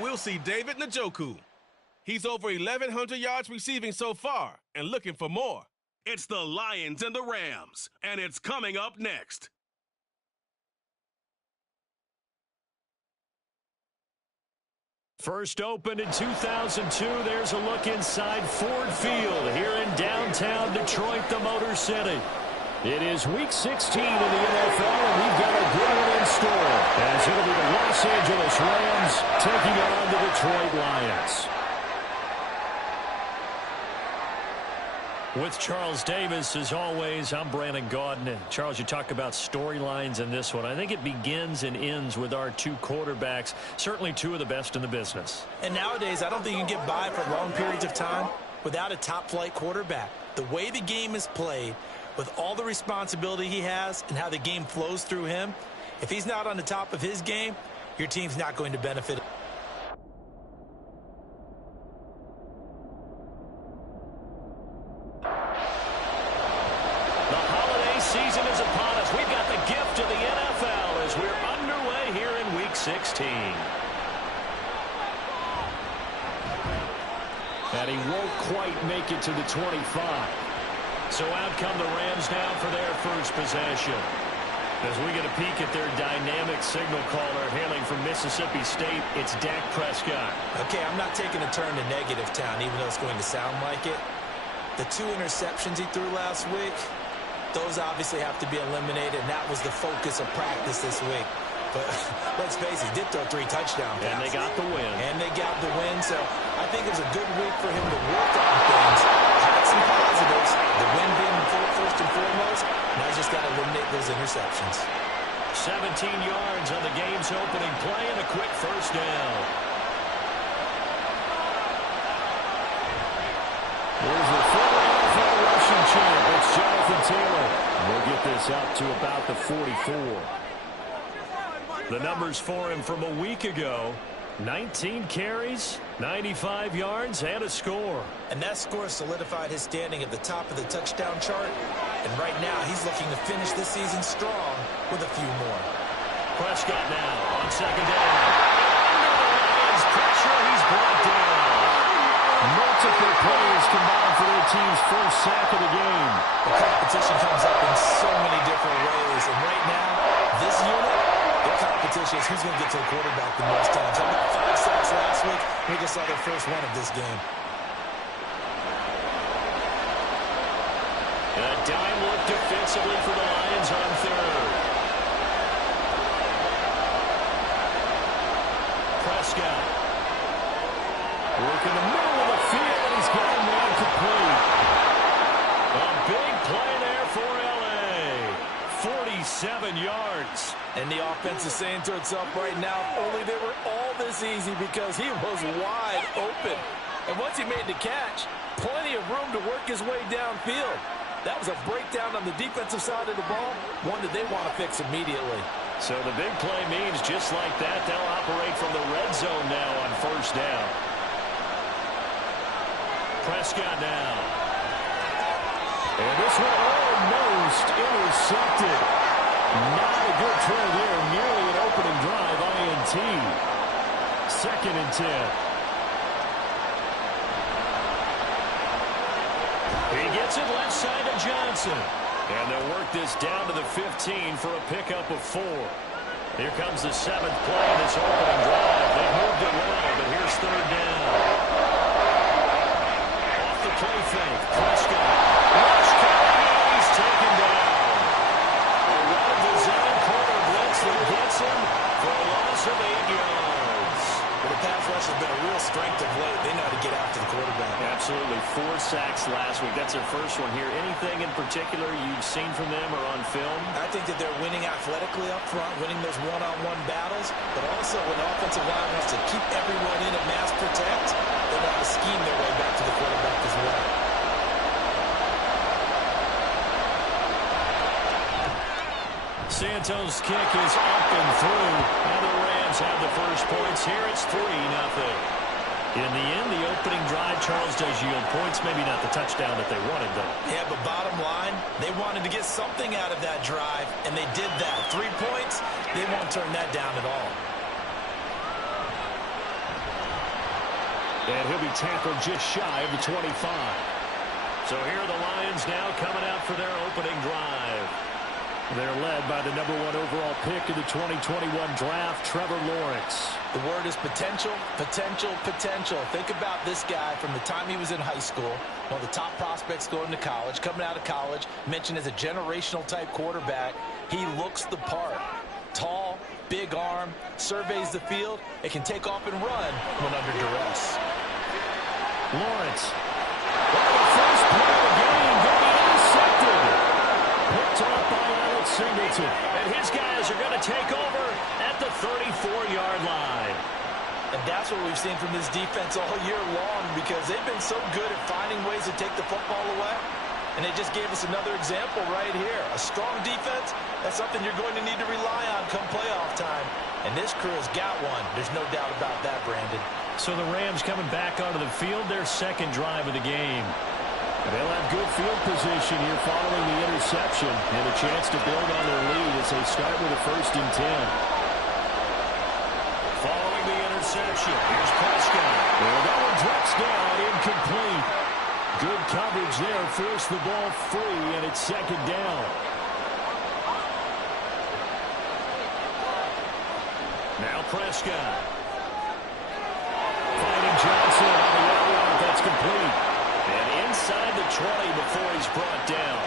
we'll see David Njoku. He's over 1,100 yards receiving so far and looking for more. It's the Lions and the Rams, and it's coming up next. First opened in 2002, there's a look inside Ford Field here in downtown Detroit, the Motor City. It is Week 16 in the NFL, and we've got a good one in store, as it'll be the Los Angeles Rams taking on the Detroit Lions. With Charles Davis, as always, I'm Brandon Gaudin. And Charles, you talk about storylines in this one. I think it begins and ends with our two quarterbacks, certainly two of the best in the business. And nowadays, I don't think you can get by for long periods of time without a top-flight quarterback. The way the game is played, with all the responsibility he has and how the game flows through him, if he's not on the top of his game, your team's not going to benefit. Season is upon us. We've got the gift of the NFL as we're underway here in Week 16. And he won't quite make it to the 25. So out come the Rams now for their first possession. As we get a peek at their dynamic signal caller hailing from Mississippi State, it's Dak Prescott. Okay, I'm not taking a turn to negative town, even though it's going to sound like it. The 2 interceptions he threw last week, those obviously have to be eliminated, and that was the focus of practice this week. But let's face it, he did throw 3 touchdown passes. And they got the win. So I think it was a good week for him to work on things. Had some positives, the win being first and foremost. Now he's just got to eliminate those interceptions. 17 yards on the game's opening play and a quick first down. There's the former NFL rushing champ. It's Jonathan Taylor. We'll get this up to about the 44. The numbers for him from a week ago: 19 carries, 95 yards, and a score. And that score solidified his standing at the top of the touchdown chart. And right now, he's looking to finish this season strong with a few more. Prescott now on second down. Under the Lions' pressure, he's brought down. Multiple players combined for their team's first sack of the game. The competition comes up in so many different ways. And right now, this unit, their competition is who's going to get to the quarterback the most times. How about 5 sacks last week? We just saw their first one of this game. A dime look defensively for the Lions on third. Prescott. Work in the middle of the field, and he's got a man complete. A big play there for L.A. 47 yards. And the offense is saying to itself right now, only they were all this easy because he was wide open. And once he made the catch, plenty of room to work his way downfield. That was a breakdown on the defensive side of the ball, one that they want to fix immediately. So the big play means just like that, they'll operate from the red zone now on first down. Prescott now. And this one almost intercepted. Not a good throw there. Nearly an opening drive, INT. 2nd and 10. He gets it left side to Johnson. And they'll work this down to the 15 for a pickup of 4. Here comes the 7th play of this opening drive. They moved it well, but here's 3rd down. Off the play fake, Prescott. Rush coming, he's taken down. A well-designed corner blitz that gets him for a loss of 8 yards. Well, the pass rush has been a real strength of late. They know how to get after the quarterback. Absolutely. 4 sacks last week. That's their first one here. Anything in particular you've seen from them or on film? I think that they're winning athletically up front, winning those one-on-one battles, but also when the offensive line wants to keep everyone in and mass protect, they know how to scheme their way back to the quarterback as well. Santos' kick is up and through. And the Rams have the first points here. It's 3-0. In the end, the opening drive, Charles, does yield points. Maybe not the touchdown that they wanted, though. Yeah, but bottom line, they wanted to get something out of that drive, and they did that. 3 points, they won't turn that down at all. And he'll be tackled just shy of the 25. So here are the Lions now coming out for their opening drive. They're led by the #1 overall pick of the 2021 draft, Trevor Lawrence. The word is potential, potential, potential. Think about this guy from the time he was in high school, one of the top prospects going to college, coming out of college, mentioned as a generational type quarterback. He looks the part. Tall, big arm, surveys the field, and can take off and run when under duress. Lawrence. Well, the first play of the game, going to be intercepted. Picked off by Alex Singleton. And his guys are going to take over at the 34-yard line. And that's what we've seen from this defense all year long, because they've been so good at finding ways to take the football away. And they just gave us another example right here. A strong defense, that's something you're going to need to rely on come playoff time. And this crew has got one. There's no doubt about that, Brandon. So the Rams coming back onto the field, their second drive of the game. They'll have good field position here following the interception and a chance to build on their lead as they start with a 1st and 10. Following the interception, here's Prescott. Well, that one drops down, incomplete. Good coverage there, forced the ball free, and it's 2nd down. Now Prescott. Finding Johnson on the outright, that's complete. And inside the 20 before he's brought down.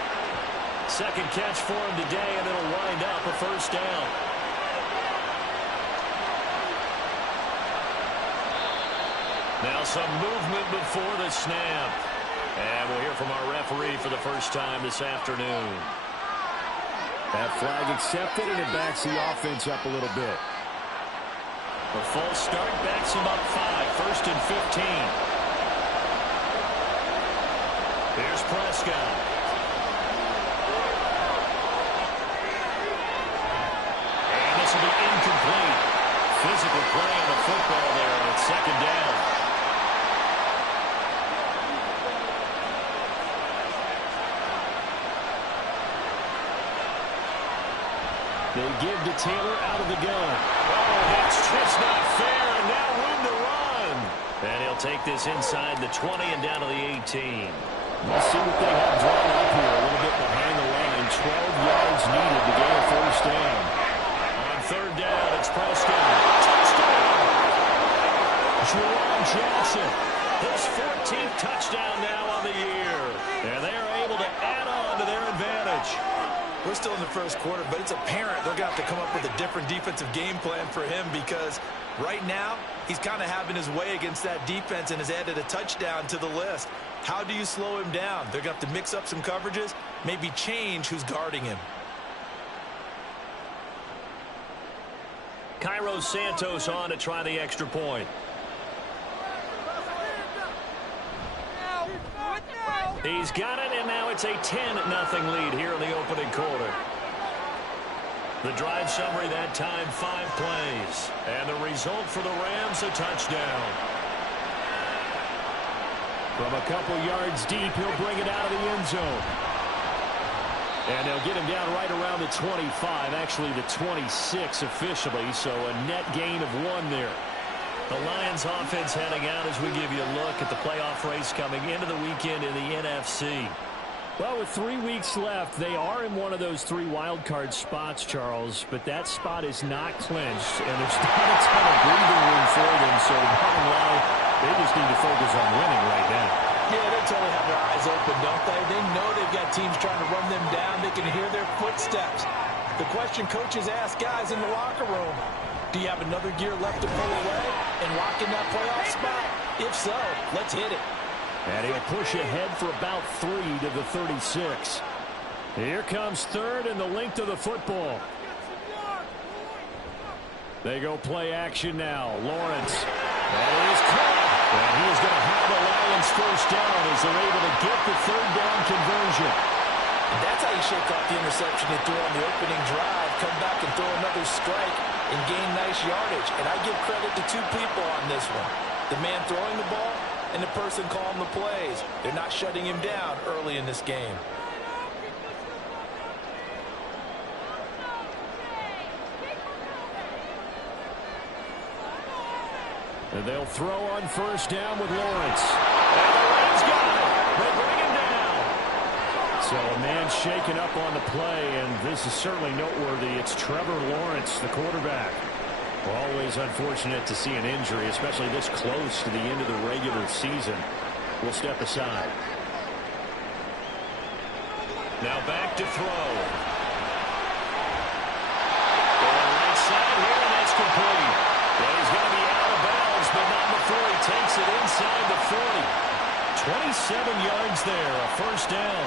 Second catch for him today, and it'll wind up a 1st down. Now some movement before the snap. And we'll hear from our referee for the first time this afternoon. That flag accepted, and it backs the offense up a little bit. The false start backs him up 5, 1st and 15. Here's Prescott. And this will be incomplete. Physical play on the football there, and it's 2nd down. They give to Taylor out of the gun. Oh, that's just not fair, and now room to run. And he'll take this inside the 20 and down to the 18. Let's see what they have drawn up here. A little bit behind the line. 12 yards needed to gain a 1st down. On 3rd down, it's Prescott. Touchdown! Jerome Jackson. His 14th touchdown now on the year. And they are able to add on to their advantage. We're still in the 1st quarter, but it's apparent they're going to have to come up with a different defensive game plan for him, because right now he's kind of having his way against that defense and has added a touchdown to the list. How do you slow him down? They're going to have to mix up some coverages, maybe change who's guarding him. Cairo Santos on to try the extra point. He's got it, and now it's a 10-0 lead here in the opening quarter. The drive summary that time, 5 plays. And the result for the Rams, a touchdown. From a couple yards deep, he'll bring it out of the end zone. And they'll get him down right around the 25, actually the 26 officially, so a net gain of 1 there. The Lions offense heading out as we give you a look at the playoff race coming into the weekend in the NFC. Well, with 3 weeks left, they are in one of those 3 wild card spots, Charles, but that spot is not clinched, and there's not a ton of breathing room for them, so bottom line, they just need to focus on winning right now. Yeah, they totally have their eyes open, don't they? They know they've got teams trying to run them down. They can hear their footsteps. The question coaches ask guys in the locker room, do you have another gear left to pull away and lock in that playoff spot? If so, let's hit it. And he'll push ahead for about 3 to the 36. Here comes 3rd and the length of the football. They go play action now. Lawrence. That is caught. And he is going to have the Lions 1st down as they're able to get the 3rd down conversion. And that's how you shake off the interception you threw on the opening drive. Come back and throw another strike and gain nice yardage. And I give credit to 2 people on this one. The man throwing the ball and the person calling the plays. They're not shutting him down early in this game. And they'll throw on first down with Lawrence. And the Rams got it. They bring him down. So a man shaken up on the play, and this is certainly noteworthy. It's Trevor Lawrence, the quarterback. Always unfortunate to see an injury, especially this close to the end of the regular season. We'll step aside. Now back to throw. Going right side here, and that's complete. Well, he's going to be out of bounds, but not before he takes it inside the 40. 27 yards there, a first down.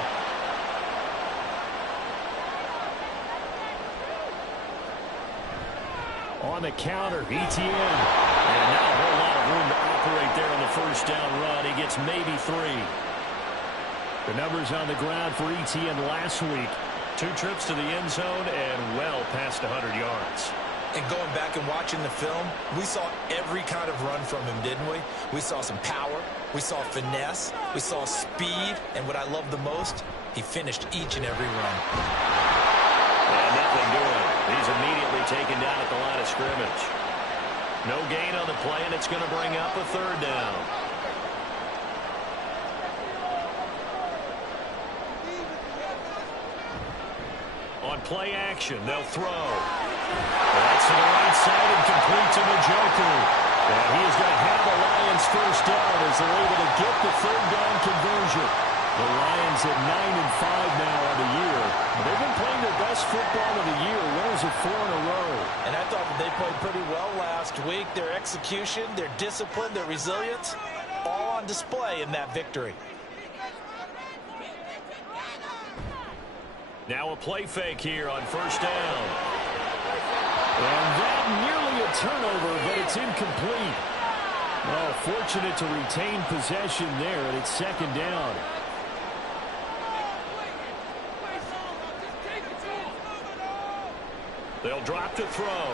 On the counter, ETN. And not a whole lot of room to operate there on the first down run. He gets maybe 3. The numbers on the ground for ETN last week. 2 trips to the end zone and well past 100 yards. And going back and watching the film, we saw every kind of run from him, didn't we? We saw some power. We saw finesse. We saw speed. And what I love the most, he finished each and every run. And nothing doing. He's immediately taken down at the line of scrimmage. No gain on the play, and it's going to bring up a third down. On play action, they'll throw. That's to the right side and complete to Njoku. And he is going to have the Lions first down as they're able to get the third down conversion. The Lions at 9-5 now on the year. They've been playing their best football of the year. Winners of 4 in a row. And I thought that they played pretty well last week. Their execution, their discipline, their resilience, all on display in that victory. Now a play fake here on first down. And that nearly a turnover, but it's incomplete. Oh, fortunate to retain possession there, and it's second down. They'll drop to throw.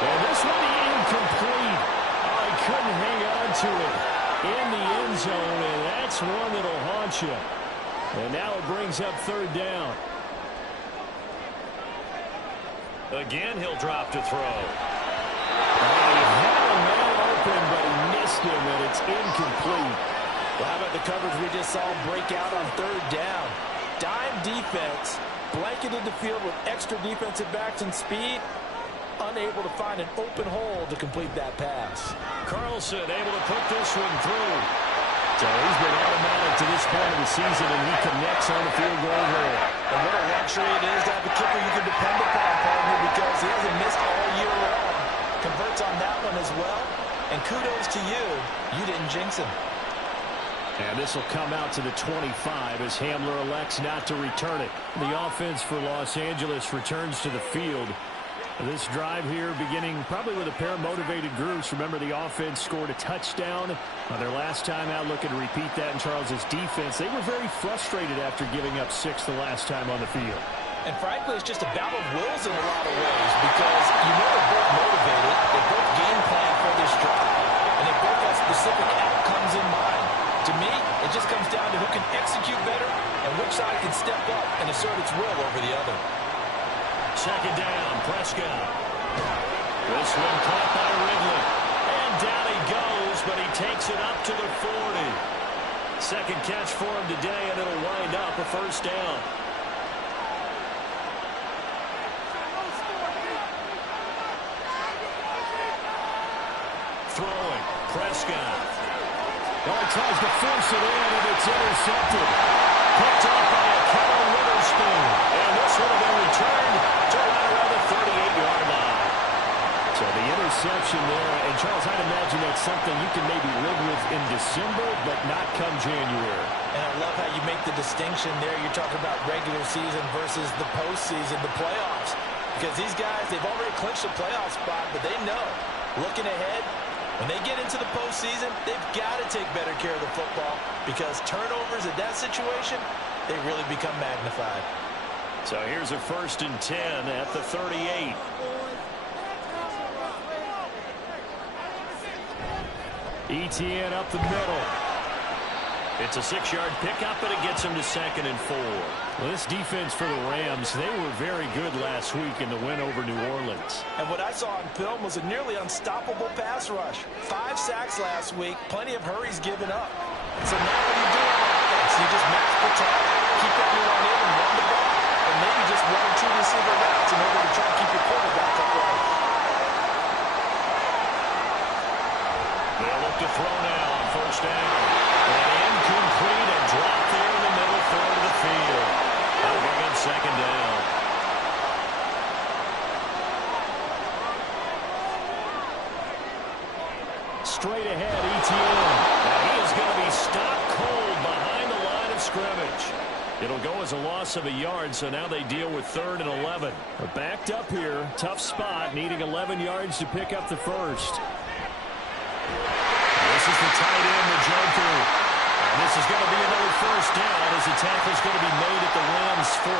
And this one incomplete. Oh, he couldn't hang on to it in the end zone, and that's one that'll haunt you. And now it brings up third down. Again, he'll drop to throw. And he had a man open, but he missed him, and it's incomplete. Well, how about the coverage we just saw break out on third down? Dime defense, blanketed the field with extra defensive backs and speed, unable to find an open hole to complete that pass. Carlson able to put this one through. So he's been automatic to this point of the season, and he connects on the field goal hole. And what a luxury it is to have a kicker you can depend upon, partner, because he hasn't missed all year long. Converts on that one as well. And kudos to you. You didn't jinx him. And this will come out to the 25 as Hamler elects not to return it. The offense for Los Angeles returns to the field. This drive here beginning probably with a pair of motivated groups. Remember, the offense scored a touchdown on their last time out. Looking to repeat that in Charles's defense. They were very frustrated after giving up 6 the last time on the field. And frankly, it's just a battle of wills in a lot of ways because you know they're both motivated. They both game plan for this drive. And they both have specific outcomes in mind. To me, it just comes down to who can execute better and which side can step up and assert its will over the other. Second down, Prescott. This one caught by Ridley. And down he goes, but he takes it up to the 40. Second catch for him today, and it'll wind up a first down. Throwing, Prescott. Well, he tries to force it in, and it's intercepted. Picked up by a Kevin Witherspoon. And this one will be returned to right around the 38-yard line. So the interception there. And, Charles, I'd imagine that's something you can maybe live with in December, but not come January. And I love how you make the distinction there. You're talking about regular season versus the postseason, the playoffs. Because these guys, they've already clinched a playoff spot, but they know, looking ahead, when they get into the postseason, they've got to take better care of the football because turnovers in that situation, they really become magnified. So here's a 1st and 10 at the 38. Etienne up the middle. It's a 6-yard pickup, and it gets him to 2nd and 4. Well, this defense for the Rams, they were very good last week in the win over New Orleans. And what I saw on film was a nearly unstoppable pass rush. 5 sacks last week, plenty of hurries given up. So now what do you do on offense? You just max protect, keep everyone in and run the ball, and maybe just 1 or 2 receiver routes in order to try to keep your quarterback upright. They'll look to throw now on 1st down. And incomplete and dropped there in the middle third of the field. That'll bring up 2nd down. Straight ahead, Etienne. And he is going to be stopped cold behind the line of scrimmage. It'll go as a loss of a yard, so now they deal with 3rd and 11. They're backed up here. Tough spot, needing 11 yards to pick up the first. This is the tight end, the Joker. And this is going to be another 1st down as the tackle is going to be made at the Rams' 14.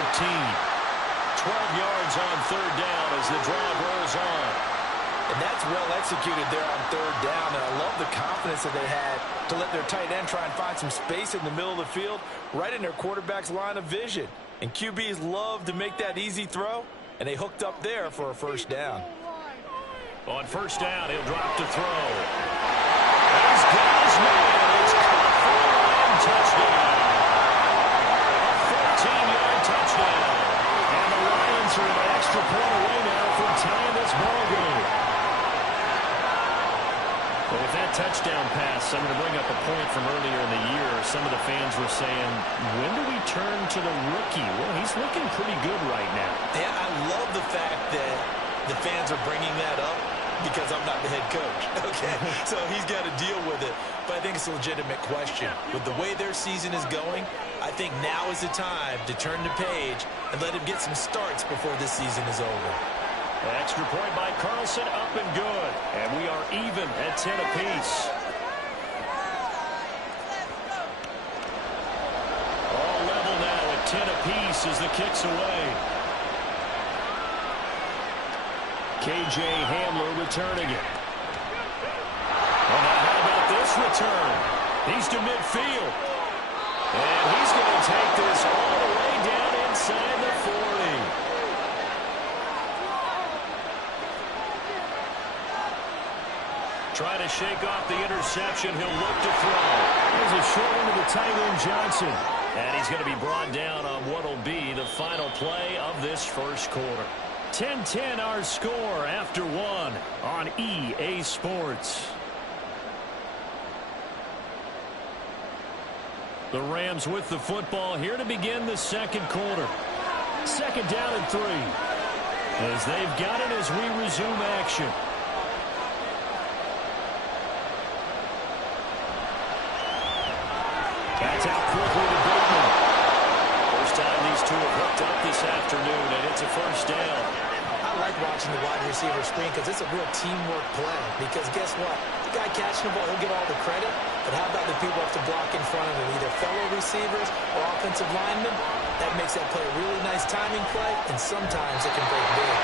12 yards on 3rd down as the drive rolls on. And that's well executed there on 3rd down. And I love the confidence that they had to let their tight end try and find some space in the middle of the field, right in their quarterback's line of vision. And QBs love to make that easy throw, and they hooked up there for a 1st down. On 1st down, he'll drop to throw. He's got his man. It's caught for a Ram touchdown. A 14-yard touchdown. And the Lions are an extra point away now from tying this ball game. Well, with that touchdown pass, I'm going to bring up a point from earlier in the year. Some of the fans were saying, when do we turn to the rookie? Well, he's looking pretty good right now. Yeah, I love the fact that the fans are bringing that up because I'm not the head coach, okay? So he's got to deal with it. But I think it's a legitimate question. With the way their season is going, I think now is the time to turn the page and let him get some starts before this season is over. Extra point by Carlson, up and good. And we are even at 10 apiece. All level now at 10 apiece as the kick's away. KJ Hamler returning it. And how about this return? He's to midfield. And he's going to take this all the way down inside the 40. Try to shake off the interception. He'll look to throw. There's a short one to the tight end, Johnson. And he's going to be brought down on what will be the final play of this 1st quarter. 10-10 our score after 1 on EA Sports. The Rams with the football here to begin the 2nd quarter. 2nd down and 3. As they've got it as we resume action. That's out quickly to Bateman. First time these two have hooked up this afternoon, and it's a 1st down. I like watching the wide receiver screen because it's a real teamwork play. Because guess what? The guy catching the ball, he'll get all the credit. But how about the people who have to block in front of him, either fellow receivers or offensive linemen? That makes that play a really nice timing play, and sometimes it can break big.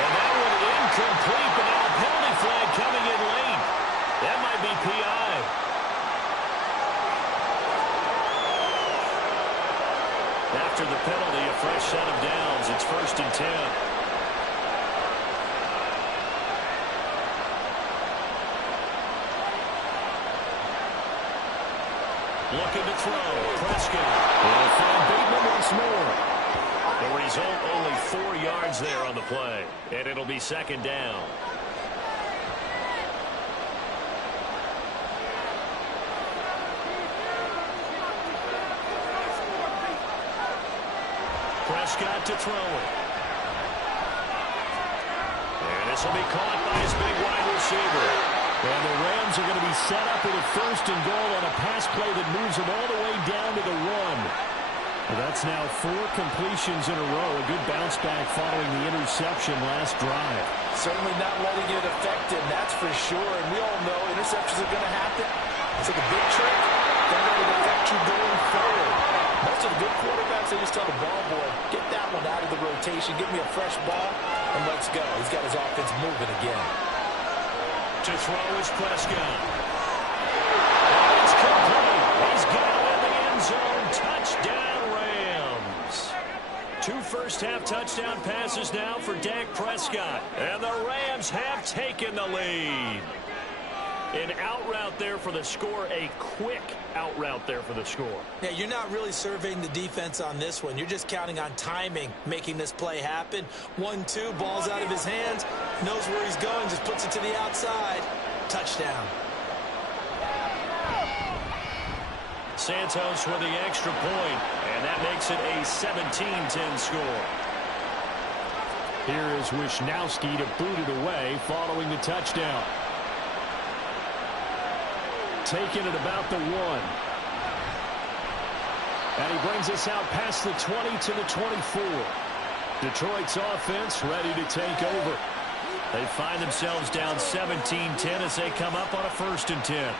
And that one incomplete, but now a penalty flag coming in late. That might be PI. After the penalty, a fresh set of downs. It's 1st and 10. Looking to throw. Prescott will find Bateman once more. The result, only 4 yards there on the play. And it'll be 2nd down. Prescott to throw it. And this will be caught by his big wide receiver. And the Rams are going to be set up with a 1st and goal on a pass play that moves them all the way down to the 1. Well, that's now 4 completions in a row. A good bounce back following the interception last drive. Certainly not letting it affect him, that's for sure. And we all know interceptions are going to happen. It's like a big trick. Don't let it affect you going forward. Most of the good quarterbacks, they just tell the ball boy, get that one out of the rotation, give me a fresh ball, and let's go. He's got his offense moving again. To throw is Prescott. And it's complete. He's got to win the first half touchdown passes now for Dak Prescott. And the Rams have taken the lead. An out route there for the score, a quick out route there for the score. Yeah, you're not really surveying the defense on this one. You're just counting on timing, making this play happen. 1-2, ball's out of his hands, knows where he's going, just puts it to the outside. Touchdown. Santos with the extra point, and that makes it a 17-10 score. Here is Wisnowski to boot it away following the touchdown. Taking it about the 1. And he brings us out past the 20 to the 24. Detroit's offense ready to take over. They find themselves down 17-10 as they come up on a 1st and 10.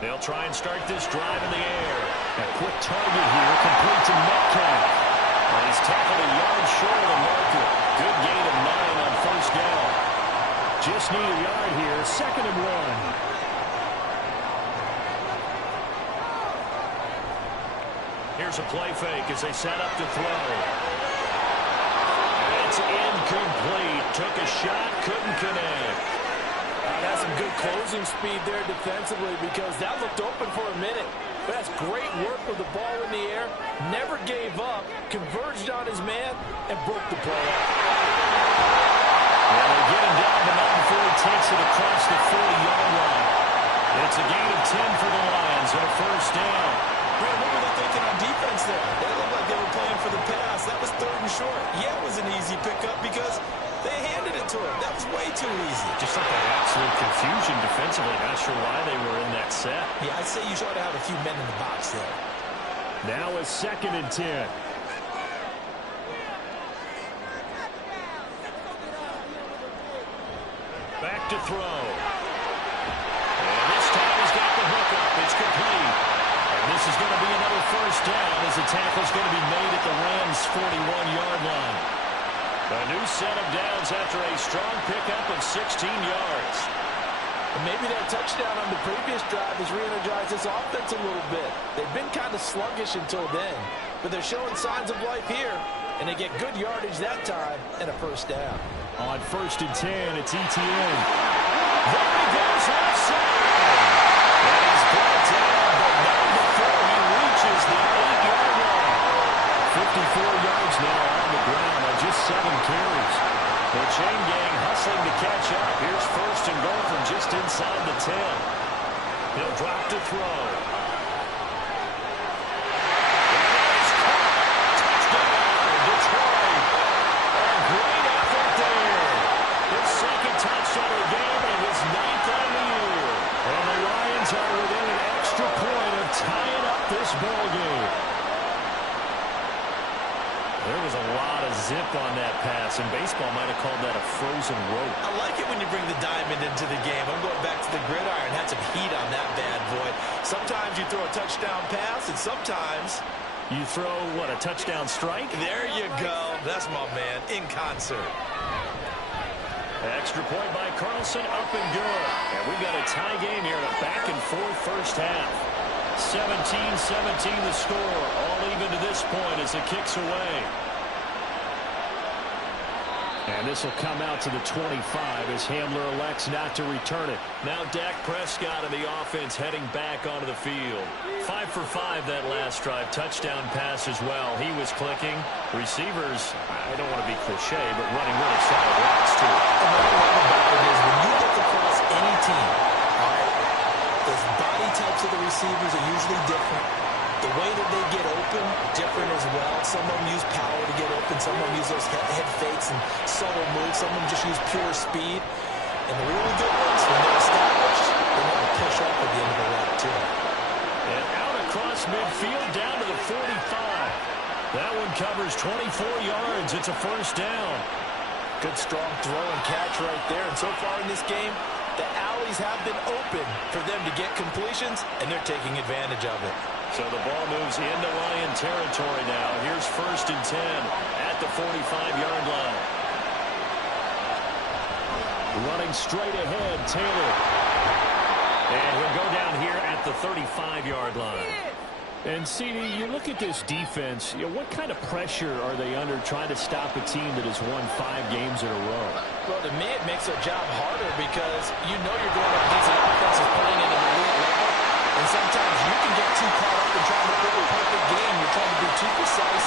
They'll try and start this drive in the air. A quick target here, complete to Metcalf. And he's tackled a yard short of the marker. Good gain of 9 on 1st down. Just need a yard here, 2nd and 1. Here's a play fake as they set up to throw. And it's incomplete. Took a shot, couldn't connect. That's some good closing speed there defensively because that looked open for a minute. But that's great work with the ball in the air. Never gave up, converged on his man, and broke the play up. And they get him down, but not before he takes it across the 40-yard line. It's a gain of 10 for the Lions and a 1st down. Brad, what were they thinking on defense there? They looked like they were playing for the pass. That was 3rd and short. Yeah, it was an easy pickup because they handed it to him. That was way too easy. Just like that absolute confusion defensively. Not sure why they were in that set. Yeah, I'd say you ought to have a few men in the box there. Now a 2nd and 10. Back to throw. And this time he's got the hook up. It's complete. And this is going to be another 1st down as the tackle's going to be made at the Rams' 41-yard line. A new set of downs after a strong pickup of 16 yards. And maybe that touchdown on the previous drive has re-energized this offense a little bit. They've been kind of sluggish until then, but they're showing signs of life here, and they get good yardage that time and a 1st down. On 1st and 10, it's Etienne. There he goes left side. And he's brought down, but not before he reaches the 8-yard line. 54 yards now on the ground on just 7 carries. The chain gang hustling to catch up. Here's 1st and goal from just inside the 10. He'll drop to throw. Touchdown, Detroit. A great effort there. His 2nd touchdown of the game and his 9th on the year. And the Lions are within an extra point of tying up this ball game. There was a lot of zip on that pass, and baseball might have called that a frozen rope. I like it when you bring the diamond into the game. I'm going back to the gridiron. Had some heat on that bad boy. Sometimes you throw a touchdown pass, and sometimes you throw, what, a touchdown strike? There you go. That's my man, in concert. Extra point by Carlson, up and good. And we've got a tie game here, a back-and-forth 1st half. 17-17 the score, all even to this point as it kicks away. And this will come out to the 25 as Hamler elects not to return it. Now Dak Prescott and the offense heading back onto the field. 5 for 5 that last drive. Touchdown pass as well. He was clicking. Receivers, I don't want to be cliche, but running really solid routes too. The matter about it is when you look across any team, all right, the body types of the receivers are usually different. The way that they get open, different as well. Some of them use power to get open. Some of them use those head fakes and subtle moves. Some of them just use pure speed. And the really good ones, when they're established, they know to push up at the end of the route, too. And out across midfield, down to the 45. That one covers 24 yards. It's a 1st down. Good strong throw and catch right there. And so far in this game, the alleys have been open for them to get completions, and they're taking advantage of it. So the ball moves into Lion territory now. Here's 1st and 10 at the 45-yard line. Running straight ahead, Taylor. And he'll go down here at the 35-yard line. And, CD, you look at this defense, what kind of pressure are they under trying to stop a team that has won 5 games in a row? Well, to me, it makes their job harder because you know you're going up against an offense that's playing at an elite level. And sometimes you can get too caught up in trying to play a perfect game. You're trying to be too precise,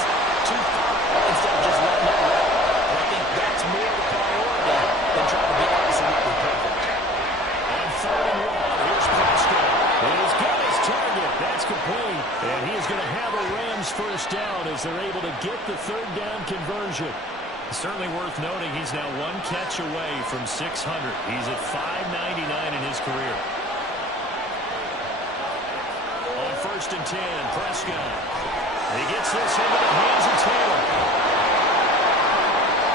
too thorough, instead of just letting it rip. And I think that's more the priority than trying to be absolutely perfect. On 3rd and 1, here's Prescott. He's got his target. That's complete. And he is going to have a Rams first down as they're able to get the 3rd down conversion. Certainly worth noting he's now 1 catch away from 600. He's at 599 in his career. On 1st and 10, Prescott. He gets this into the hands of Taylor.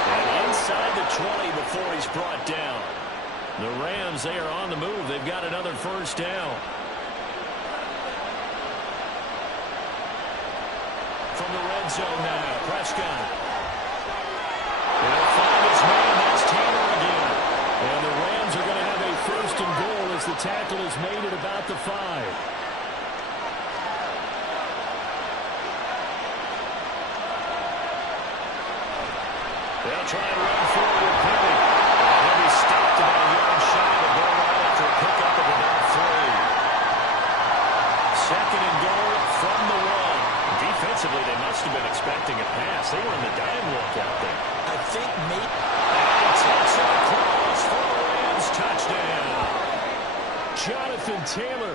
And inside the 20 before he's brought down. The Rams, they are on the move. They've got another first down. From the red zone now, Prescott. He'll find his man. That's Taylor again. And the Rams are going to have a 1st and goal as the tackle is made at about the 5. They'll try and run forward with Penny. And he'll be stopped about a yard shy of the goal line after a pickup of about 3. 2nd and goal from the 1. Defensively, they must have been expecting a pass. They were in the dime look out there. I think maybe... And he takes it across for the Rams. Touchdown. Jonathan Taylor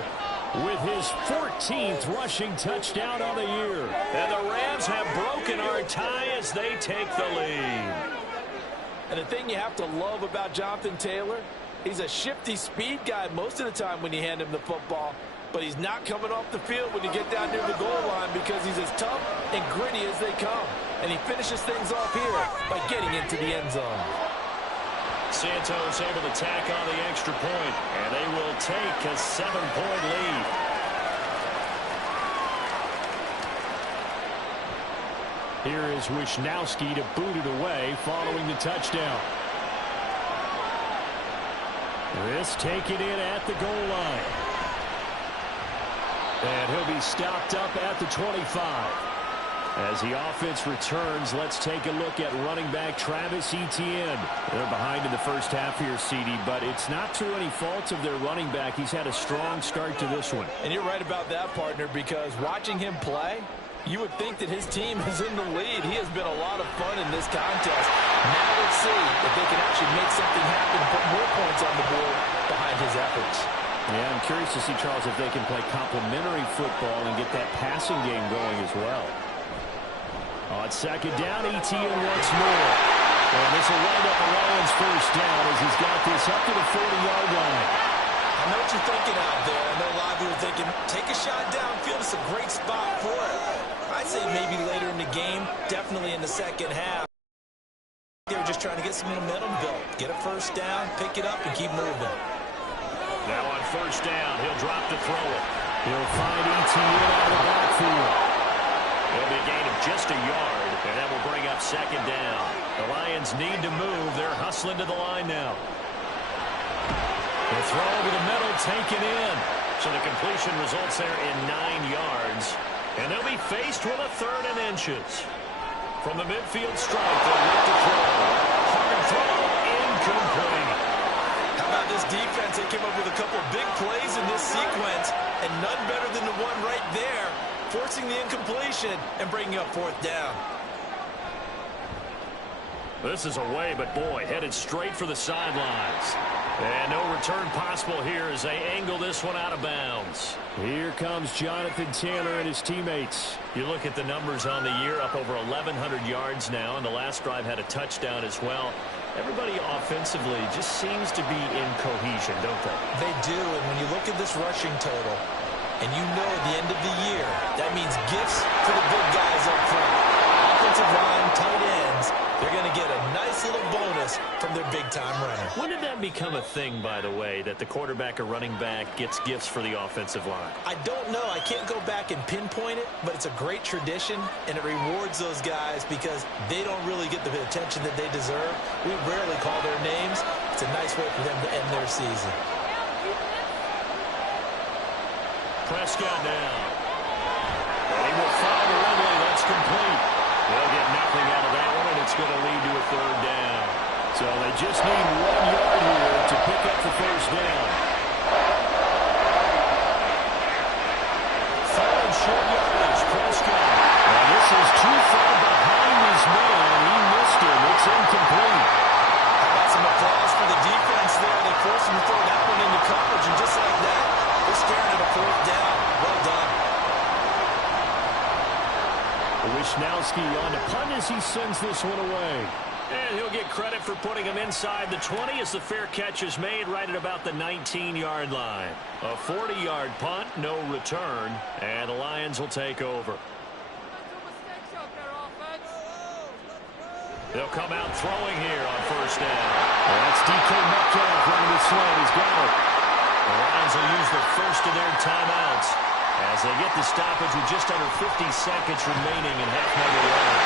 with his 14th rushing touchdown of the year. And the Rams have broken our tie as they take the lead. And the thing you have to love about Jonathan Taylor, he's a shifty speed guy most of the time when you hand him the football. But he's not coming off the field when you get down near the goal line because he's as tough and gritty as they come. And he finishes things off here by getting into the end zone. Santos able to tack on the extra point, and they will take a 7-point lead. Here is Wisnowski to boot it away following the touchdown. This taken in at the goal line. And he'll be stopped up at the 25. As the offense returns, let's take a look at running back Travis Etienne. They're behind in the first half here, CD, but it's not through any faults of their running back. He's had a strong start to this one. And you're right about that, partner, because watching him play, you would think that his team is in the lead. He has been a lot of fun in this contest. Now let's see if they can actually make something happen, put more points on the board behind his efforts. Yeah, I'm curious to see, Charles, if they can play complementary football and get that passing game going as well. On 2nd down, Etienne once more. And this will wind up a Lions first down as he's got this up to the 40-yard line. I know what you're thinking out there. I know a lot of people are thinking, take a shot downfield. It's a great spot for it. I'd say maybe later in the game, definitely in the second half. They were just trying to get some momentum built. Get a first down, pick it up, and keep moving. Now on 1st down, he'll drop to throw it. He'll find Etienne out of the backfield. It'll be a gain of just a yard, and that will bring up 2nd down. The Lions need to move. They're hustling to the line now. The throw over the middle, taken in. So the completion results there in 9 yards. And they'll be faced with a 3rd and inches. From the midfield stripe, they'll look to throw. Hard throw, incomplete. How about this defense? They came up with a couple big plays in this sequence, and none better than the one right there, forcing the incompletion and bringing up 4th down. This is away, but boy, headed straight for the sidelines. And no return possible here as they angle this one out of bounds. Here comes Jonathan Taylor and his teammates. You look at the numbers on the year, up over 1,100 yards now, and the last drive had a touchdown as well. Everybody offensively just seems to be in cohesion, don't they? They do, and when you look at this rushing total, and you know at the end of the year, that means gifts for the big guys up front. Offensive line, tight ends, they're going to get a nice little bonus from their big-time runner. When did that become a thing, by the way, that the quarterback or running back gets gifts for the offensive line? I don't know. I can't go back and pinpoint it, but it's a great tradition, and it rewards those guys because they don't really get the attention that they deserve. We rarely call their names. It's a nice way for them to end their season. Prescott now. And he will find Ridley. That's complete. They'll get nothing out of that one, and it's going to lead to a third down. So they just need 1 yard here to pick up the first down. Third short yardage, Prescott. Now this is too far behind his man. He missed him. It's incomplete. How about some applause for the defense there? They forced him to throw that one into coverage, and just like that, they're staring at a fourth down. Well done. Wisnowski on to punt as he sends this one away. And he'll get credit for putting him inside the 20 as the fair catch is made right at about the 19-yard line. A 40-yard punt, no return, and the Lions will take over. They'll come out throwing here on first down. Well, that's DK Metcalf running the sled. He's got it. The Lions will use the first of their timeouts as they get the stoppage with just under 50 seconds remaining in half number one.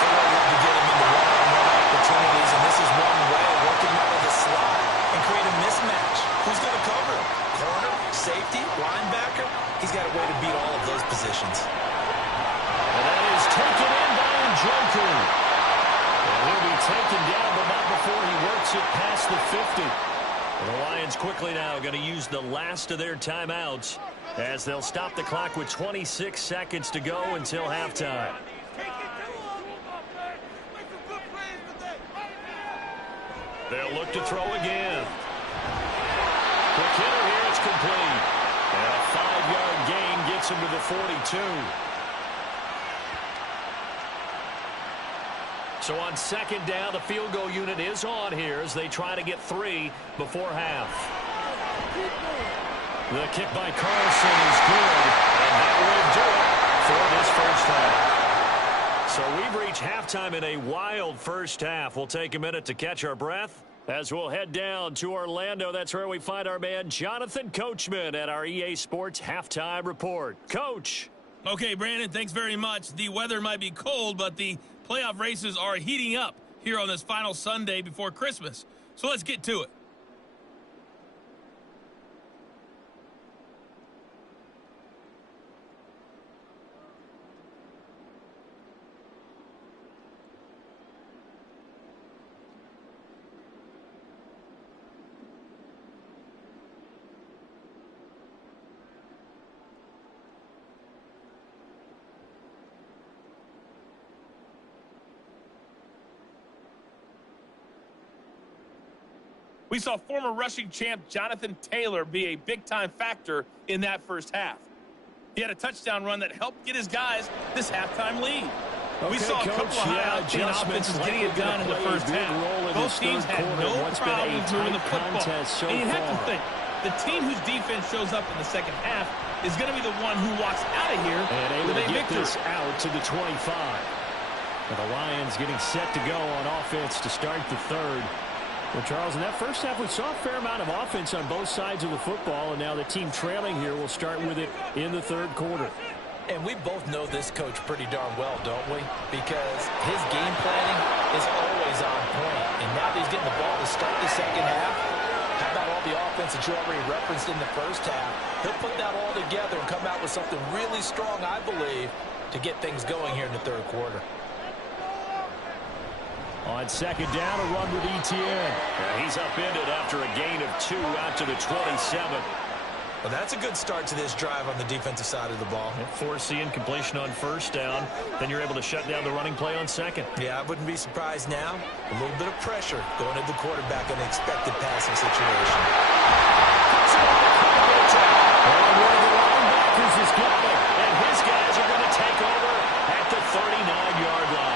They love to get him into one-on-one opportunities, and this is one way of working out of the slot and create a mismatch. Who's going to cover him? Corner, safety, linebacker? He's got a way to beat all of those positions. And that is taken in by Njoku. And he'll be taken down, but not before he works it past the 50. And the Lions quickly now going to use the last of their timeouts as they'll stop the clock with 26 seconds to go until halftime. They'll look to throw again. Quick hitter here, it's complete. And a 5-yard gain gets him to the 42. So on second down, the field goal unit is on here as they try to get 3 before half. The kick by Carlson is good, and that will do it for this first half. So we've reached halftime in a wild first half. We'll take a minute to catch our breath as we'll head down to Orlando. That's where we find our man Jonathan Coachman at our EA Sports Halftime Report. Coach. Okay, Brandon, thanks very much. The weather might be cold, but the playoff races are heating up here on this final Sunday before Christmas. So let's get to it. We saw former rushing champ Jonathan Taylor be a big-time factor in that first half. He had a touchdown run that helped get his guys this halftime lead. We saw a couple of high-octane offenses getting it done in the first half. Both teams had no problems moving the football. And you have to think, the team whose defense shows up in the second half is going to be the one who walks out of here with a victory. This out to the 25. And the Lions getting set to go on offense to start the third. Well, Charles, in that first half, we saw a fair amount of offense on both sides of the football, and now the team trailing here will start with it in the third quarter. And we both know this coach pretty darn well, don't we? Because his game planning is always on point. And now that he's getting the ball to start the second half, how about all the offense that you already referenced in the first half? He'll put that all together and come out with something really strong, I believe, to get things going here in the third quarter. On second down, a run with Etienne. He's upended after a gain of 2 out to the 27. Well, that's a good start to this drive on the defensive side of the ball. Forcing completion on first down. Then you're able to shut down the running play on second. Yeah, I wouldn't be surprised now. A little bit of pressure going at the quarterback in an expected passing situation. And one of the linebackers has got it. And his guys are going to take over at the 39-yard line.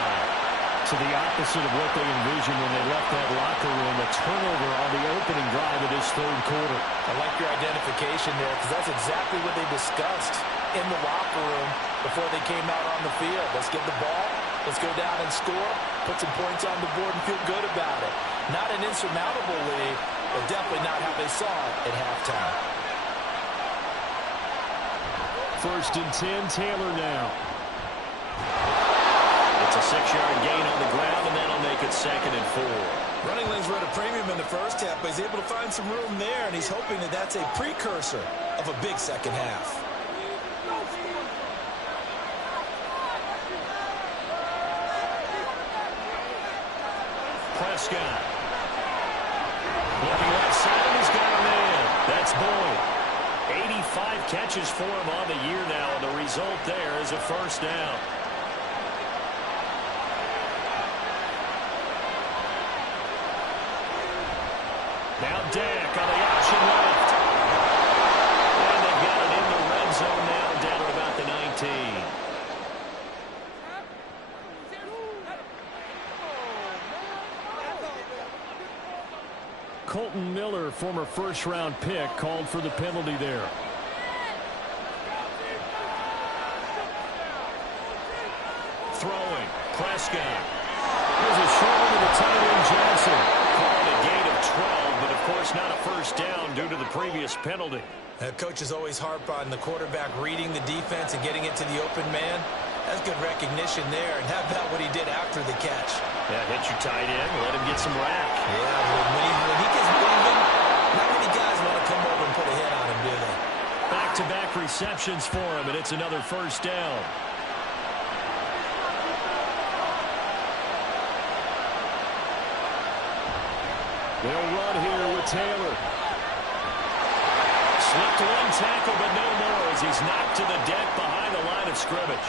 To the opposite of what they envisioned when they left that locker room, a turnover on the opening drive of this third quarter. I like your identification there because that's exactly what they discussed in the locker room before they came out on the field. Let's get the ball, let's go down and score, put some points on the board and feel good about it. Not an insurmountable lead, but definitely not how they saw it at halftime. First and 10, Taylor now. It's a 6-yard gain on the ground, and that'll make it second and 4. Running lanes were at a premium in the first half, but he's able to find some room there, and he's hoping that that's a precursor of a big second half. Prescott. Looking left side, he's got a man. That's Boyd. 85 catches for him on the year now, and the result there is a first down. Now Dak on the option left. And they got it in the red zone now, down at about the 19. Colton Miller, former first-round pick, called for the penalty there. Throwing. Prescott. There's a short one to the tight end, Johnson. Calling a gain of 12, but of course not a first down due to the previous penalty. Coaches always harp on the quarterback reading the defense and getting it to the open man. That's good recognition there. And how about what he did after the catch? Yeah, hit your tight end, let him get some rack. Yeah, when he gets moving, not many guys want to come over and put a hit on him, do they? Back-to-back receptions for him, and it's another first down. They'll run here with Taylor. Slipped one tackle, but no more as he's knocked to the deck behind the line of scrimmage.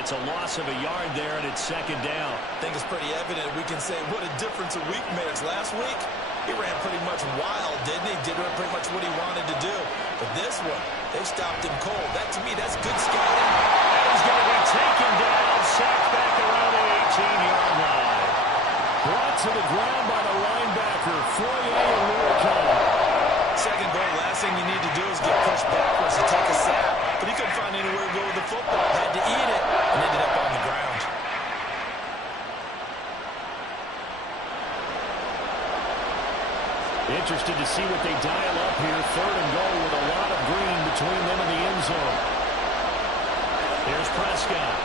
It's a loss of a yard there, and it's second down. I think it's pretty evident. We can say what a difference a week makes. Last week, he ran pretty much wild, didn't he? Did pretty much what he wanted to do. But this one, they stopped him cold. That, to me, that's good scouting. And he's going to be taken down, sacked back around the 18-yard line. Brought to the ground by the linebacker, Foye and Luricon. Second goal, last thing you need to do is get pushed backwards to take a sack. But he couldn't find anywhere to go with the football. Had to eat it and ended up on the ground. Interested to see what they dial up here. Third and goal with a lot of green between them and the end zone. There's Prescott.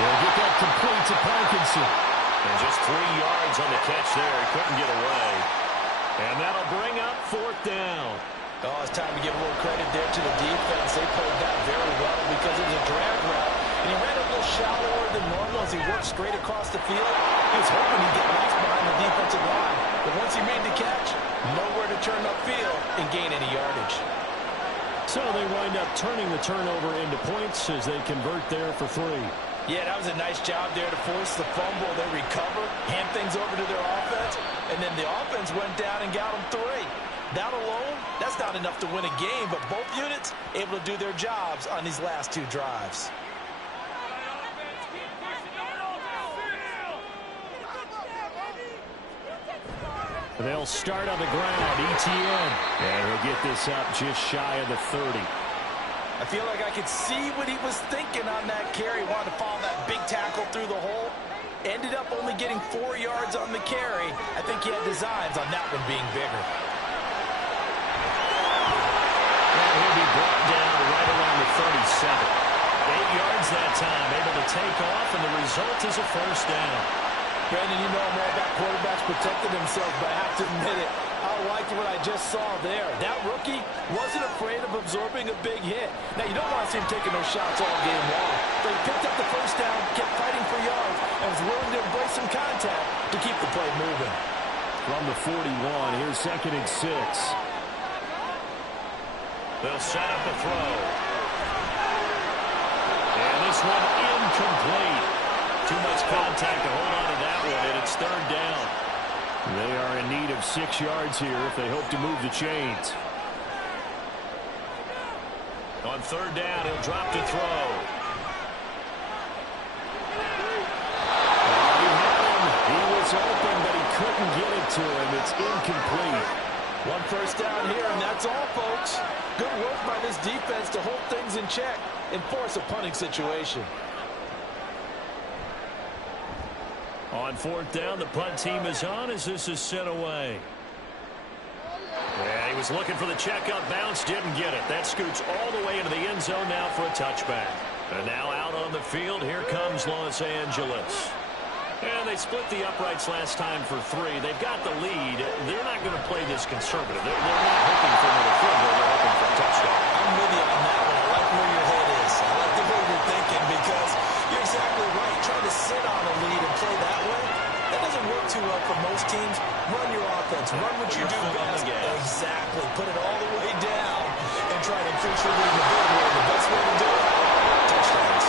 They'll get that complete to Parkinson. And just 3 yards on the catch there. He couldn't get away. And that'll bring up fourth down. Oh, it's time to give a little credit there to the defense. They played that very well because it was a drag route. And he ran a little shallower than normal as he worked straight across the field. He was hoping he'd get lost behind the defensive line. But once he made the catch, nowhere to turn upfield and gain any yardage. So they wind up turning the turnover into points as they convert there for 3. Yeah, that was a nice job there to force the fumble. They recover, hand things over to their offense, and then the offense went down and got them 3. That alone, that's not enough to win a game, but both units able to do their jobs on these last 2 drives. They'll start on the ground, ETN. And he'll get this up just shy of the 30. I feel like I could see what he was thinking on that carry. Wanted to follow that big tackle through the hole. Ended up only getting 4 yards on the carry. I think he had designs on that one being bigger. And he'll be brought down right around the 37. 8 yards that time, able to take off, and the result is a first down. Brandon, you know more about quarterbacks protecting themselves, but I have to admit it. I liked what I just saw there. That rookie wasn't afraid of absorbing a big hit. Now, you don't want to see him taking those shots all game long. But he picked up the first down, kept fighting for yards, and was willing to embrace some contact to keep the play moving. From the 41, here's 2nd and 6. They'll set up a throw. And this one incomplete. Too much contact to hold on to that one, and it's 3rd down. They are in need of 6 yards here if they hope to move the chains. On 3rd down, he'll drop to throw. He had him. He was open, but he couldn't get it to him. It's incomplete. 1 first down here, and that's all, folks. Good work by this defense to hold things in check and force a punting situation. On 4th down, the punt team is on as this is sent away. Yeah, he was looking for the checkup bounce, didn't get it. That scoots all the way into the end zone now for a touchback. And now out on the field, here comes Los Angeles. And they split the uprights last time for 3. They've got the lead. They're not going to play this conservative. They're not hoping for another field goal. They're hoping for a touchdown. I'm with you on that one. I like where your head is. I like the way you're thinking because you're exactly right. Trying to sit on a lead and play that way, that doesn't work too well for most teams. Run your offense. Run what you do best. Exactly. Put it all the way down and try to increase your lead in the big way. The best way to do it, touchdowns.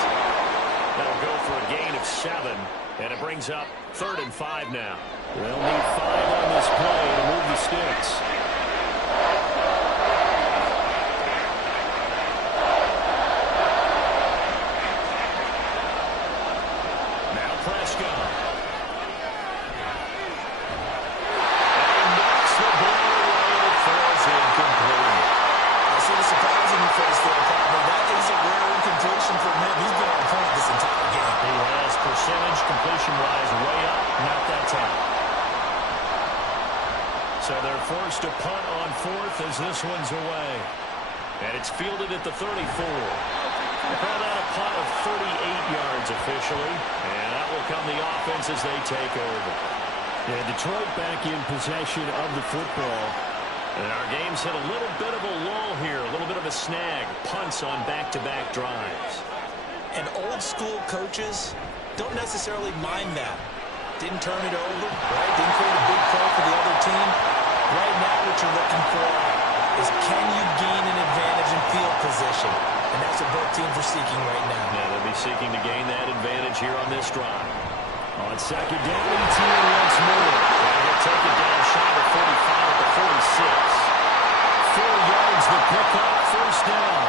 That'll go for a gain of 7, and it brings up 3rd and 5 now. They'll need 5 on this play to move the sticks. Now Prescott. And knocks the ball away, and it falls incomplete. I see the surprise in your face there, partner. That is a rare incompletion from him. He's been on point this entire game. He has percentage completion-wise way up, not that time. So they're forced to punt on 4th as this one's away. And it's fielded at the 34. They call that a punt of 38 yards officially. And that will come the offense as they take over. Yeah, Detroit back in possession of the football. And our game's hit a little bit of a lull here, a little bit of a snag. Punts on back-to-back drives. And old-school coaches don't necessarily mind that. Didn't turn it over, right? Didn't create a big play for the other team. Right now what you're looking for is can you gain an advantage in field position? And that's what both teams are seeking right now. Yeah, they'll be seeking to gain that advantage here on this drive. On 2nd down, ETN once more. And he'll take it down shy of 45 at the 46. 4 yards to pick up, 1st down.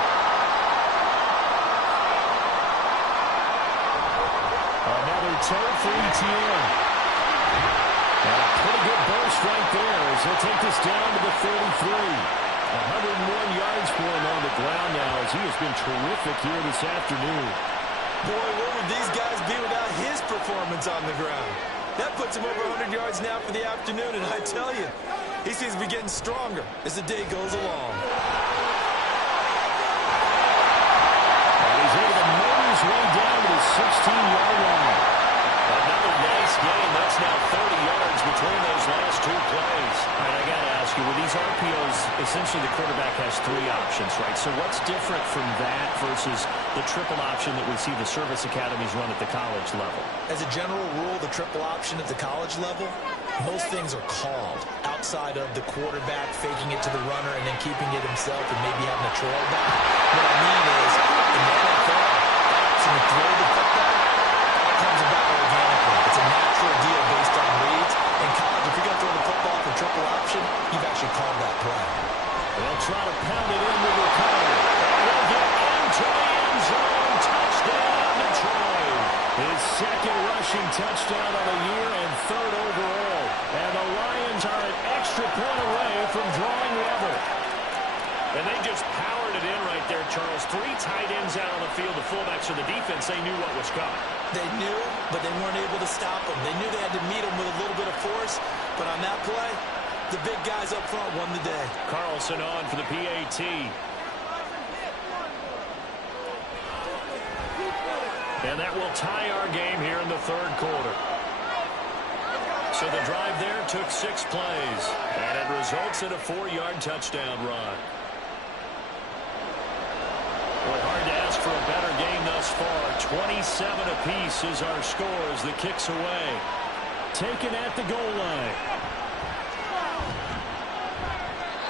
Another toe for ETN. And a pretty good burst right there as he'll take this down to the 33. 101 yards for him on the ground now as he has been terrific here this afternoon. Boy, where would these guys be without his performance on the ground? That puts him over 100 yards now for the afternoon, and I tell you, he seems to be getting stronger as the day goes along. And he's able to motor his way down to the 16-yard line. Another nice game. That's now 30 yards between those last 2 plays. All right, I got to ask you, with these RPOs, essentially the quarterback has 3 options, right? So what's different from that versus the triple option that we see the service academies run at the college level? As a general rule, the triple option at the college level, most things are called outside of the quarterback faking it to the runner and then keeping it himself and maybe having a trail back. What I mean is, in the NFL, so to throw the football, that comes about organically. It's a natural deal based on reads. In college, if you're going to throw the football for triple option, you've actually called that play. They'll try to pound it in with recovery. They'll get into the end zone. Touchdown, Detroit. His 2nd rushing touchdown of the year and 3rd overall. And the Lions are an extra point away from drawing level. And they just powered it in right there, Charles. 3 tight ends out on the field. The fullbacks or the defense, they knew what was coming. They knew, but they weren't able to stop them. They knew they had to meet them with a little bit of force. But on that play, the big guys up front won the day. Carlson on for the PAT. And that will tie our game here in the 3rd quarter. So the drive there took 6 plays. And it results in a 4-yard touchdown run. Boy, hard to ask for a better game thus far. 27 apiece is our score as the kick's away. Taken at the goal line.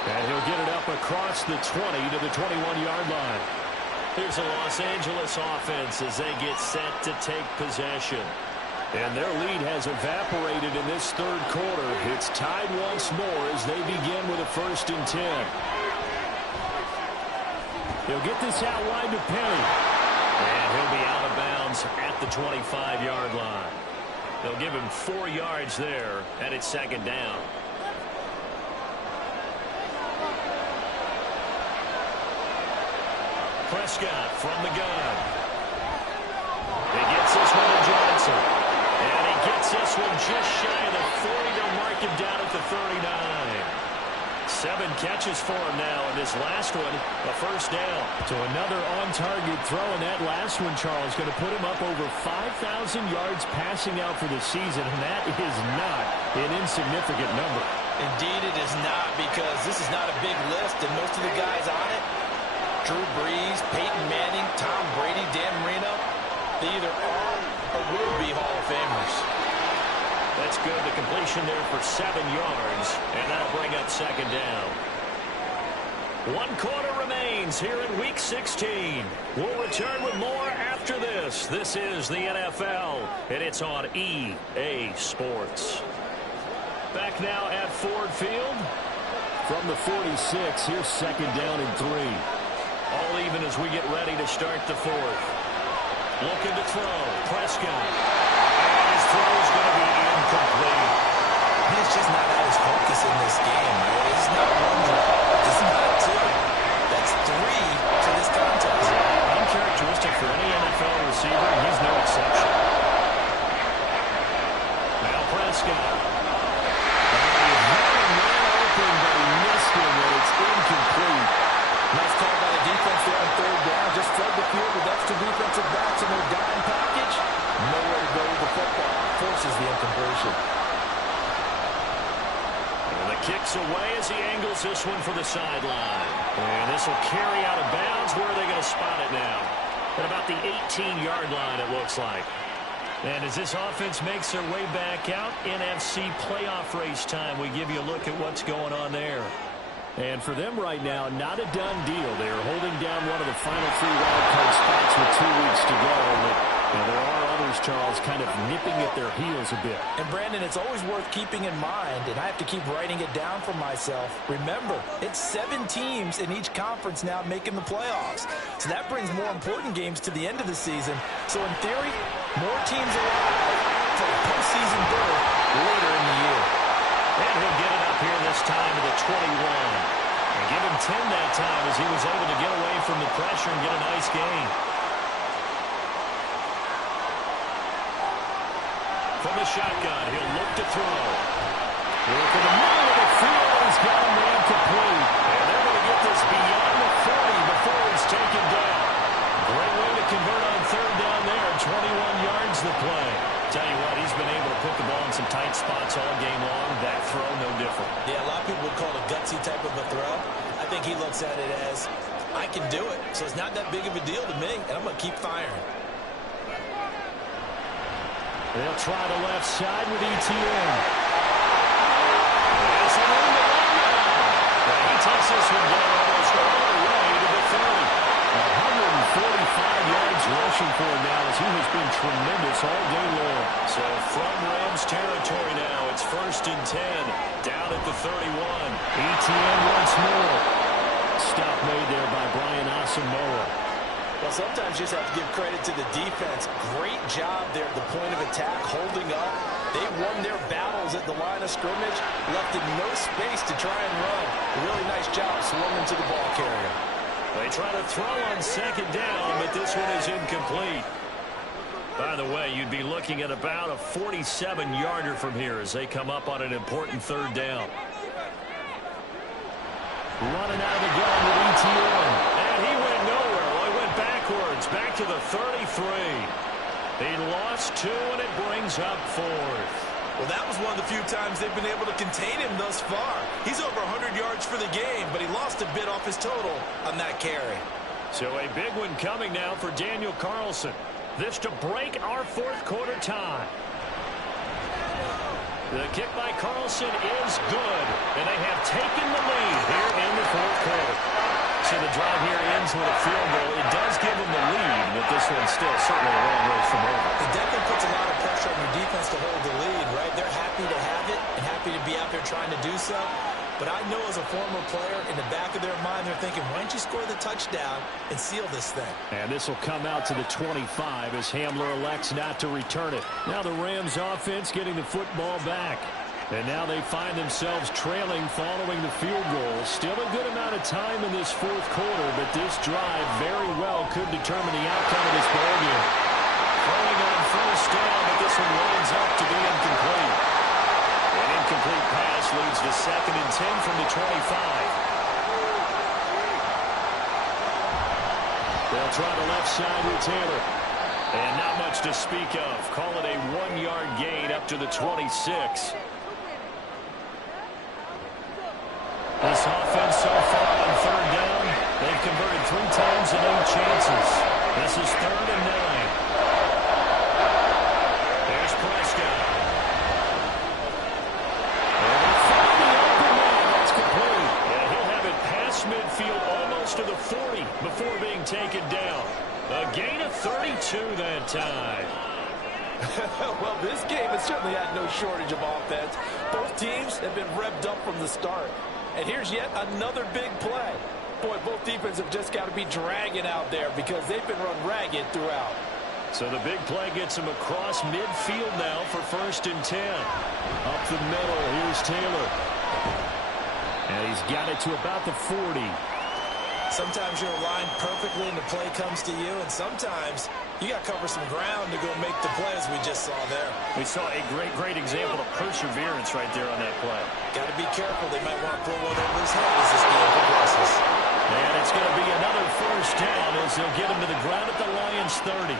And he'll get it up across the 20 to the 21-yard line. Here's the Los Angeles offense as they get set to take possession. And their lead has evaporated in this 3rd quarter. It's tied once more as they begin with a 1st and 10. He'll get this out wide to Penny. And he'll be out of bounds at the 25-yard line. They'll give him 4 yards there, and it's 2nd down. Prescott from the gun. He gets this one to Johnson. And he gets this one just shy of the 40 to mark him down at the 39. 7 catches for him now, and this last one, a first down. So another on-target throw, and that last one, Charles, going to put him up over 5,000 yards passing out for the season, and that is not an insignificant number. Indeed it is not, because this is not a big list, and most of the guys on it, Drew Brees, Peyton Manning, Tom Brady, Dan Marino, they either are or will be Hall of Famers. That's good. The completion there for 7 yards, and that'll bring up second down. 1 quarter remains here in Week 16. We'll return with more after this. This is the NFL, and it's on EA Sports. Back now at Ford Field. From the 46, here's second down and 3. All even as we get ready to start the fourth. Looking to throw. Prescott. And his throw is going to be incomplete. He's just not at his focus in this game. It's not 1 drop. It's not 2. That's 3 for this contest. Uncharacteristic for any NFL receiver, and he's no exception. Now Prescott. Open, but he missed him, and it's incomplete. Nice call by the defense there on third down. Just flood the field with extra defensive backs in their dime package. Nowhere to go with the football. Forces the incompletion. And the kick's away as he angles this one for the sideline. And this will carry out of bounds. Where are they going to spot it now? At about the 18-yard line, it looks like. And as this offense makes their way back out, NFC playoff race time, we give you a look at what's going on there. And for them right now, not a done deal. They are holding down one of the final 3 wildcard spots with 2 weeks to go. But there are others, Charles, kind of nipping at their heels a bit. And, Brandon, it's always worth keeping in mind, and I have to keep writing it down for myself. Remember, it's 7 teams in each conference now making the playoffs. So that brings more important games to the end of the season. So, in theory, more teams arrive for a postseason berth later in the year. And he'll get it up here this time to the 21. And give him 10 that time as he was able to get away from the pressure and get a nice gain. From the shotgun, he'll look to throw. Look in the middle of the field, he's got a man complete. And they're going to get this beyond the 40 before it's taken down. Great way to convert on third down there. 21 yards the play. Tell you what, he's been able to put the ball in some tight spots all game long. That throw, no different. Yeah, a lot of people would call it a gutsy type of a throw. I think he looks at it as, I can do it. So it's not that big of a deal to me, and I'm going to keep firing. They'll try the left side with ETN. There's a room to run now. He takes this one down almost all the way to the 30. 145 yards rushing for him now as he has been tremendous all day long. So from Rams territory now, it's 1st and 10, down at the 31. ETN once more. Stop made there by Brian Asamoah. Well, sometimes you just have to give credit to the defense. Great job there at the point of attack, holding up. They won their battles at the line of scrimmage, left in no space to try and run. A really nice job swarming to the ball carrier. They try to throw on second down, but this one is incomplete. By the way, you'd be looking at about a 47-yarder from here as they come up on an important third down. Running out of the gun with ETN. And he went nowhere. Well, he went backwards, back to the 33. He lost 2, and it brings up 4th. Well, that was one of the few times they've been able to contain him thus far. He's over 100 yards for the game, but he lost a bit off his total on that carry. So a big one coming now for Daniel Carlson. This to break our 4th quarter tie. The kick by Carlson is good, and they have taken the lead here in the 4th quarter. So the drive here ends with a field goal. It does give them the lead, but this one's still certainly a long way from over. It definitely puts a lot of pressure on your defense to hold the lead, right? They're happy to have it and happy to be out there trying to do so. But I know as a former player, in the back of their mind, they're thinking, why don't you score the touchdown and seal this thing? And this will come out to the 25 as Hamler elects not to return it. Now the Rams offense getting the football back. And now they find themselves trailing following the field goal. Still a good amount of time in this 4th quarter, but this drive very well could determine the outcome of this ballgame. Throwing on first down, but this one winds up to be incomplete. An incomplete pass leads leads to 2nd and 10 from the 25. They'll try the left side with Taylor. And not much to speak of. Call it a 1-yard gain up to the 26. This offense so far on 3rd down, they've converted 3 times and 8 chances. This is 3rd and 9. There's Prescott. And they find the open man. That's complete. And he'll have it past midfield almost to the 40 before being taken down. A gain of 32 that time. Well, this game has certainly had no shortage of offense. Both teams have been revved up from the start. And here's yet another big play. Boy, both defenses have just got to be dragging out there because they've been run ragged throughout. So the big play gets him across midfield now for 1st and 10. Up the middle, here's Taylor. And he's got it to about the 40. Sometimes you're aligned perfectly and the play comes to you, and sometimes you got to cover some ground to go make the play, as we just saw there. We saw a great example of perseverance right there on that play. Got to be careful. They might want to throw one over his head as this game progresses. And it's going to be another 1st down as they'll get him to the ground at the Lions' 30.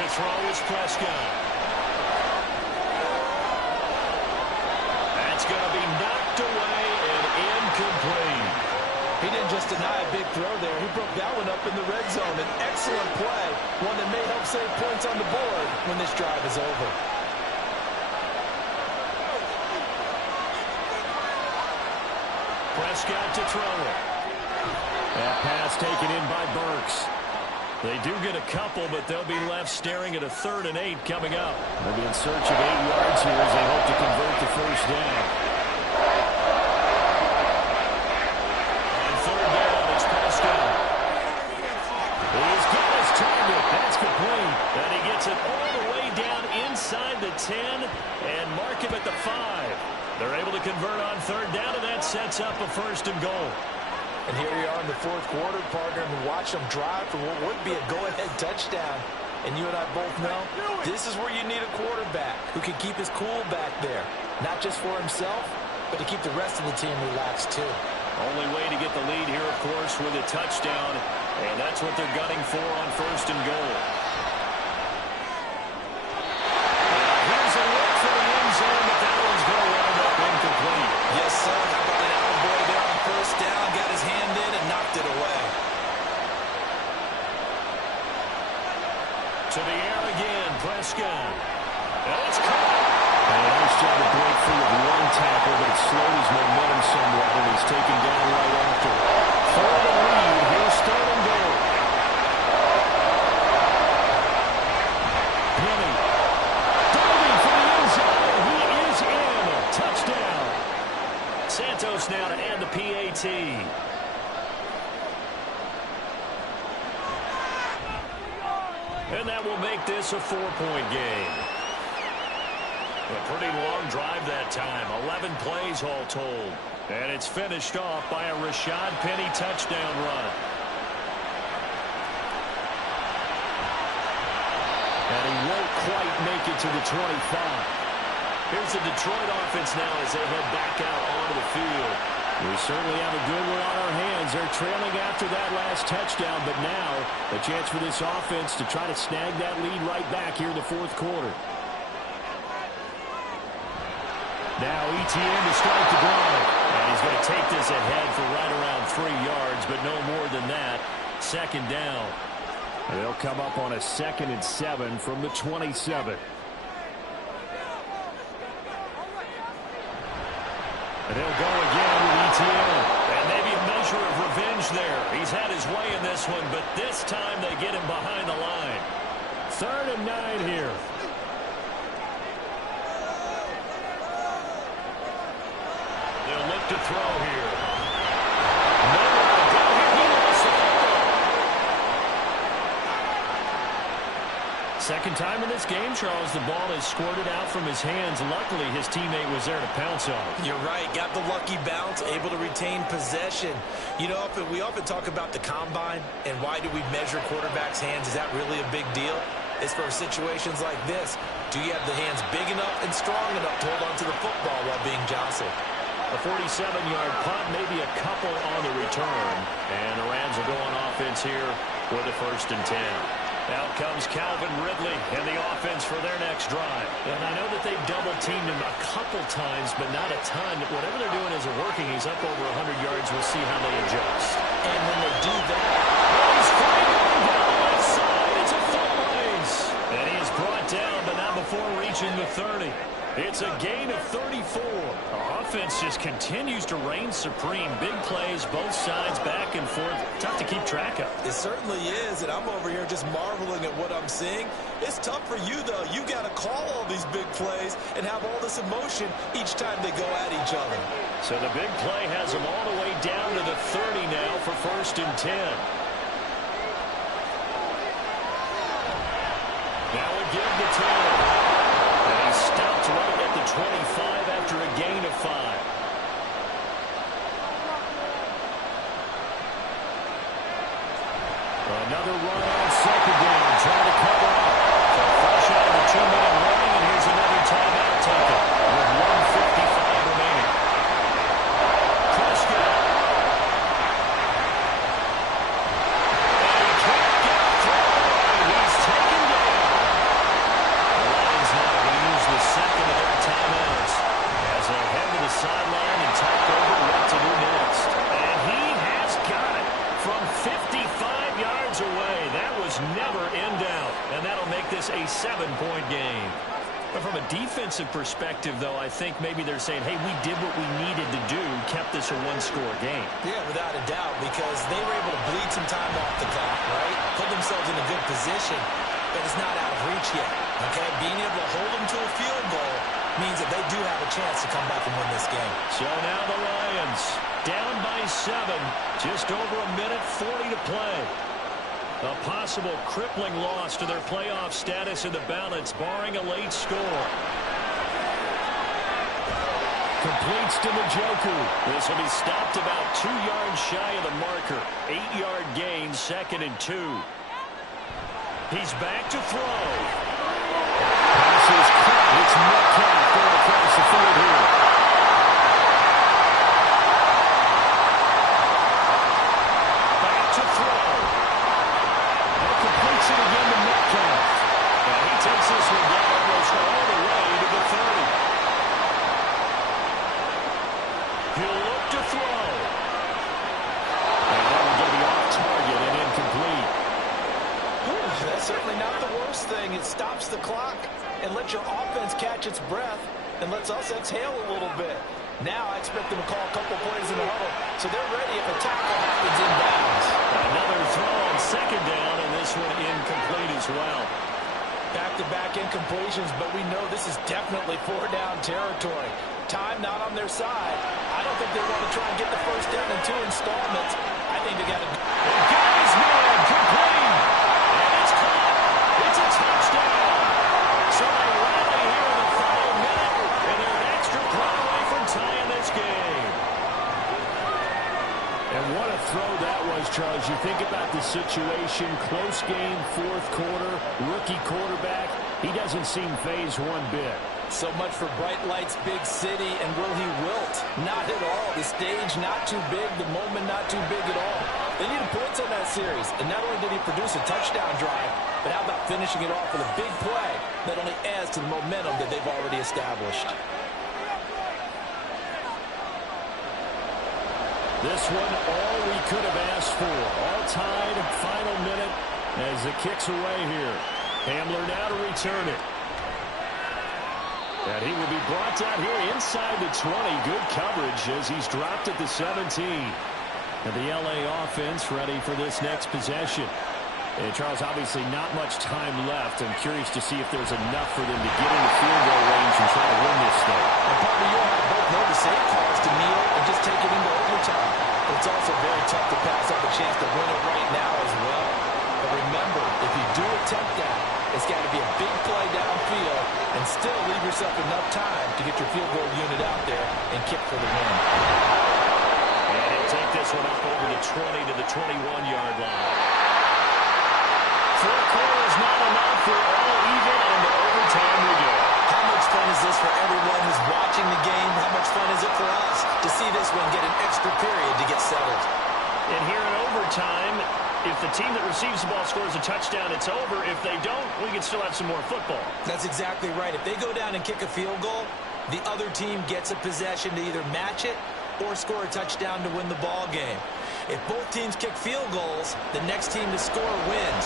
To throw is Prescott. That's going to be knocked away and incomplete. He didn't just deny a big throw there. He broke that one up in the red zone. An excellent play, one that may help save points on the board when this drive is over. Prescott to throw it. That pass taken in by Burks. They do get a couple, but they'll be left staring at a 3rd and 8 coming up. They'll be in search of 8 yards here as they hope to convert the 1st down. On 3rd down, it's Prescott. He's got his target. That's complete. And he gets it all the way down inside the 10 and mark him at the 5. They're able to convert on 3rd down, and that sets up a 1st and goal. And here we are in the 4th quarter, partner, and watch them drive for what would be a go-ahead touchdown. And you and I both know this is where you need a quarterback who can keep his cool back there. Not just for himself, but to keep the rest of the team relaxed too. Only way to get the lead here, of course, with a touchdown. And that's what they're gunning for on 1st and goal. Here's a look for the end zone, but that one's going to wind up incomplete. Yes, sir. How about an attaboy there on 1st down? Got his hand in and knocked it away. To the air again, Prescott. And it's caught. And a nice job to break free of one tackle, but it slowed his momentum somewhat, and he's taken down right after. For the lead, here's 3rd and goal. Penny. Diving for the end zone. He is in. Touchdown. Santos now to add the PAT. And that will make this a 4-point game. A pretty long drive that time. 11 plays all told. And it's finished off by a Rashad Penny touchdown run. And he won't quite make it to the 25. Here's the Detroit offense now as they head back out onto the field. We certainly have a good one on our hands. They're trailing after that last touchdown, but now a chance for this offense to try to snag that lead right back here in the 4th quarter. Now Etienne to start the drive. And he's going to take this ahead for right around 3 yards, but no more than that. 2nd down. And they'll come up on a 2nd and 7 from the 27. And they'll go again with Etienne. And maybe a measure of revenge there. He's had his way in this one, but this time they get him behind the line. 3rd and 9 here. They'll look to throw here. Nowhere to go here. He lost the football. Second time in this game, Charles, the ball is squirted out from his hands. Luckily, his teammate was there to pounce on it. You're right. Got the lucky bounce, able to retain possession. You know, we often talk about the combine and why do we measure quarterbacks' hands. Is that really a big deal? is for situations like this. Do you have the hands big enough and strong enough to hold on to the football while being jostled? A 47-yard punt, maybe a couple on the return. And the Rams will go on offense here with a 1st and 10. Out comes Calvin Ridley and the offense for their next drive. And I know that they've double-teamed him a couple times, but not a ton. Whatever they're doing isn't working. He's up over 100 yards. We'll see how they adjust. And when they do that, he's flying down the left side. It's a foot race. And he is brought down, but not before reaching the 30. It's a gain of 34. Our offense just continues to reign supreme. Big plays, both sides, back and forth. Tough to keep track of. It certainly is, and I'm over here just marveling at what I'm seeing. It's tough for you, though. You got to call all these big plays and have all this emotion each time they go at each other. So the big play has them all the way down to the 30 now for 1st and 10. Now a give to Taylor. And he stopped right at the 25 after a gain of 5. Another run on 2nd down, trying to cover up. So fresh out of the 2-minute warning, and here's another timeout taken with 1:55 remaining. Prescott. And he can't get through. He's taken down. The Lions now going to use the 2nd of their timeouts as they'll head to the sideline and talk over what to do next. And he has got it from 55 yards away. That was never in doubt. And that'll make this a 7-point game. But from a defensive perspective, though, I think maybe they're saying, hey, we did what we needed to do, kept this a 1-score game. Yeah, without a doubt, because they were able to bleed some time off the clock, right? Put themselves in a good position, but it's not out of reach yet, okay? Being able to hold them to a field goal means that they do have a chance to come back and win this game. So now the Lions down by 7, just over a minute 40 to play. A possible crippling loss to their playoff status in the balance, barring a late score. Completes to Njoku. This will be stopped about 2 yards shy of the marker. 8-yard gain, 2nd and 2. He's back to throw. Pass is caught. It's Metcalf going across the field here. Back to throw. And completes it again to Metcalf. And he takes this one down almost all the way to the 30. He'll look to throw. And that will get the off target and incomplete. That's certainly not the worst thing. It stops the clock and lets your offense catch its breath and lets us exhale a little bit. Now I expect them to call a couple plays in the huddle, so they're ready if a tackle happens in bounds. Another throw on 2nd down, and this one incomplete as well. Back-to-back incompletions, but we know this is definitely 4-down territory. Time not on their side. I don't think they want to try and get the 1st down in 2 installments. I think they got to... Guy's man, complete. And it's caught. It's a touchdown. So they rally here in the final minute, and they're an extra point away from tying this game. And what a throw that was, Charles. You think about the situation, close game, 4th quarter, rookie quarterback. He doesn't seem fazed one bit. So much for bright lights, big city, and will he wilt? Not at all. The stage not too big, the moment not too big at all. They needed points on that series, and not only did he produce a touchdown drive, but how about finishing it off with a big play that only adds to the momentum that they've already established. This one, all we could have asked for. All tied, final minute, as the kick's away here. Hamler now to return it. And he will be brought down here inside the 20. Good coverage as he's dropped at the 17. And the LA offense ready for this next possession. And Charles, obviously not much time left. I'm curious to see if there's enough for them to get in the field goal range and try to win this thing. And probably you'll have both know the same calls to kneel and just take it into overtime. But it's also very tough to pass up a chance to win it right now as well. But remember, if you do attempt that, it's got to be a big play downfield and still leave yourself enough time to get your field goal unit out there and kick for the win. And he'll take this one up over the 20 to the 21-yard line. 4 quarters not enough for all is this for everyone who's watching the game? How much fun is it for us to see this one get an extra period to get settled? And here in overtime, if the team that receives the ball scores a touchdown, it's over. If they don't, we can still have some more football. That's exactly right. If they go down and kick a field goal, the other team gets a possession to either match it or score a touchdown to win the ball game. If both teams kick field goals, the next team to score wins.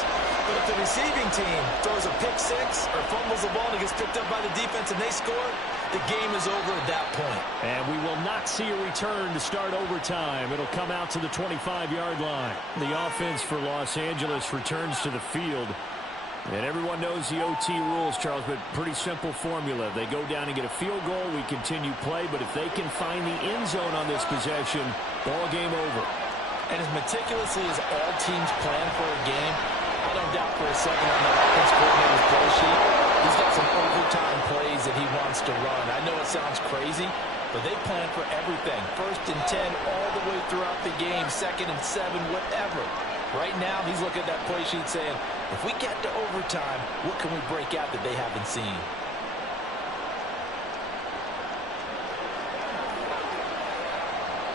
But if the receiving team throws a pick six or fumbles the ball and it gets picked up by the defense and they score, the game is over at that point. And we will not see a return to start overtime. It'll come out to the 25-yard line. The offense for Los Angeles returns to the field. And everyone knows the OT rules, Charles, but pretty simple formula. They go down and get a field goal, we continue play, but if they can find the end zone on this possession, ball game over. And as meticulously as all teams plan for a game, I don't doubt for a second on the offense coordinator's play sheet, he's got some overtime plays that he wants to run. I know it sounds crazy, but they plan for everything. 1st and 10 all the way throughout the game, 2nd and 7, whatever. Right now, he's looking at that play sheet saying, if we get to overtime, what can we break out that they haven't seen?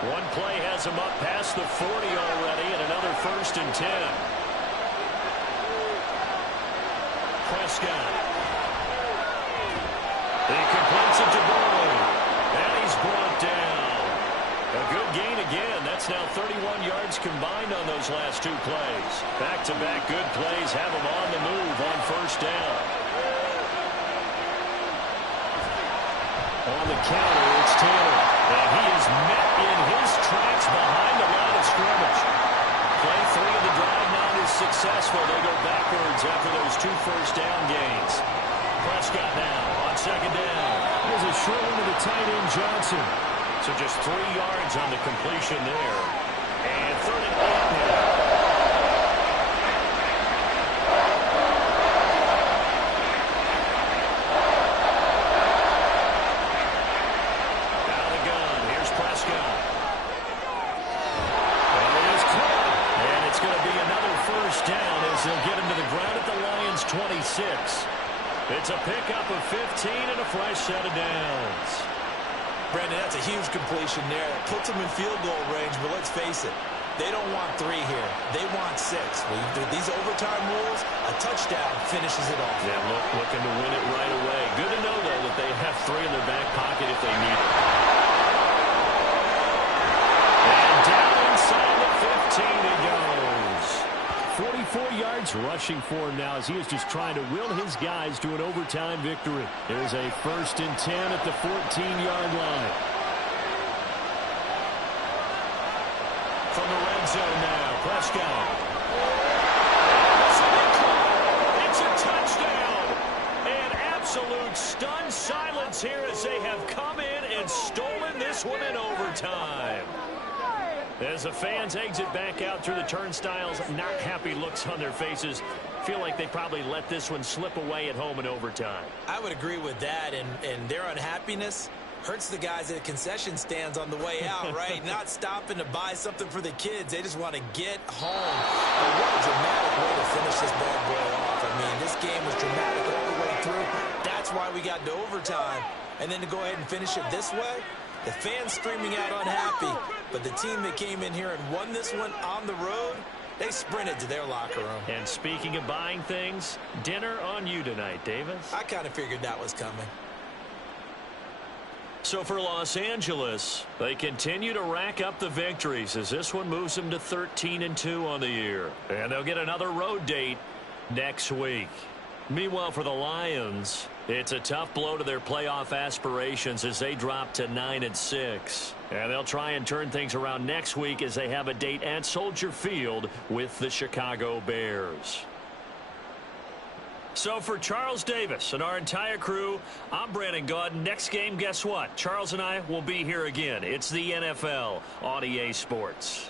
One play has him up past the 40 already, and another 1st and 10. Prescott. He completes it to Burley, and he's brought down. A good gain again. That's now 31 yards combined on those last 2 plays. Back-to-back good plays have him on the move on 1st down. On the counter, it's Taylor. And he is met in his tracks behind the line of scrimmage. Play 3 of the drive not is successful. They go backwards after those 2 first down gains. Prescott now on 2nd down. There's a short one to the tight end, Johnson. So just 3 yards on the completion there. And 3rd and 8 now. They'll get him to the ground at the Lions' 26. It's a pickup of 15 and a fresh set of downs. Brandon, that's a huge completion there. It puts them in field goal range, but let's face it, they don't want 3 here. They want 6. With these overtime rules, a touchdown finishes it off. Yeah, looking to win it right away. Good to know, though, that they have 3 in their back pocket if they need it. And down inside the 15 he goes. 44 yards rushing for him now as he is just trying to will his guys to an overtime victory. There's a 1st and 10 at the 14-yard line. From the red zone now, Prescott. It's a touchdown. And absolute stunned silence here as they have come in and stolen this one in overtime. As the fans exit back out through the turnstiles, not happy looks on their faces. Feel like they probably let this one slip away at home in overtime. I would agree with that, and their unhappiness hurts the guys at concession stands on the way out, right? Not stopping to buy something for the kids. They just want to get home. But what a dramatic way to finish this bad boy off. I mean, this game was dramatic all the way through. That's why we got to overtime. And then to go ahead and finish it this way, the fans screaming out unhappy, but the team that came in here and won this one on the road, they sprinted to their locker room. And speaking of buying things, dinner on you tonight, Davis. I kind of figured that was coming. So for Los Angeles, they continue to rack up the victories as this one moves them to 13-2 on the year. And they'll get another road date next week. Meanwhile, for the Lions, it's a tough blow to their playoff aspirations as they drop to 9-6. And they'll try and turn things around next week as they have a date at Soldier Field with the Chicago Bears. So for Charles Davis and our entire crew, I'm Brandon Gaudin. Next game, guess what? Charles and I will be here again. It's the NFL on EA Sports.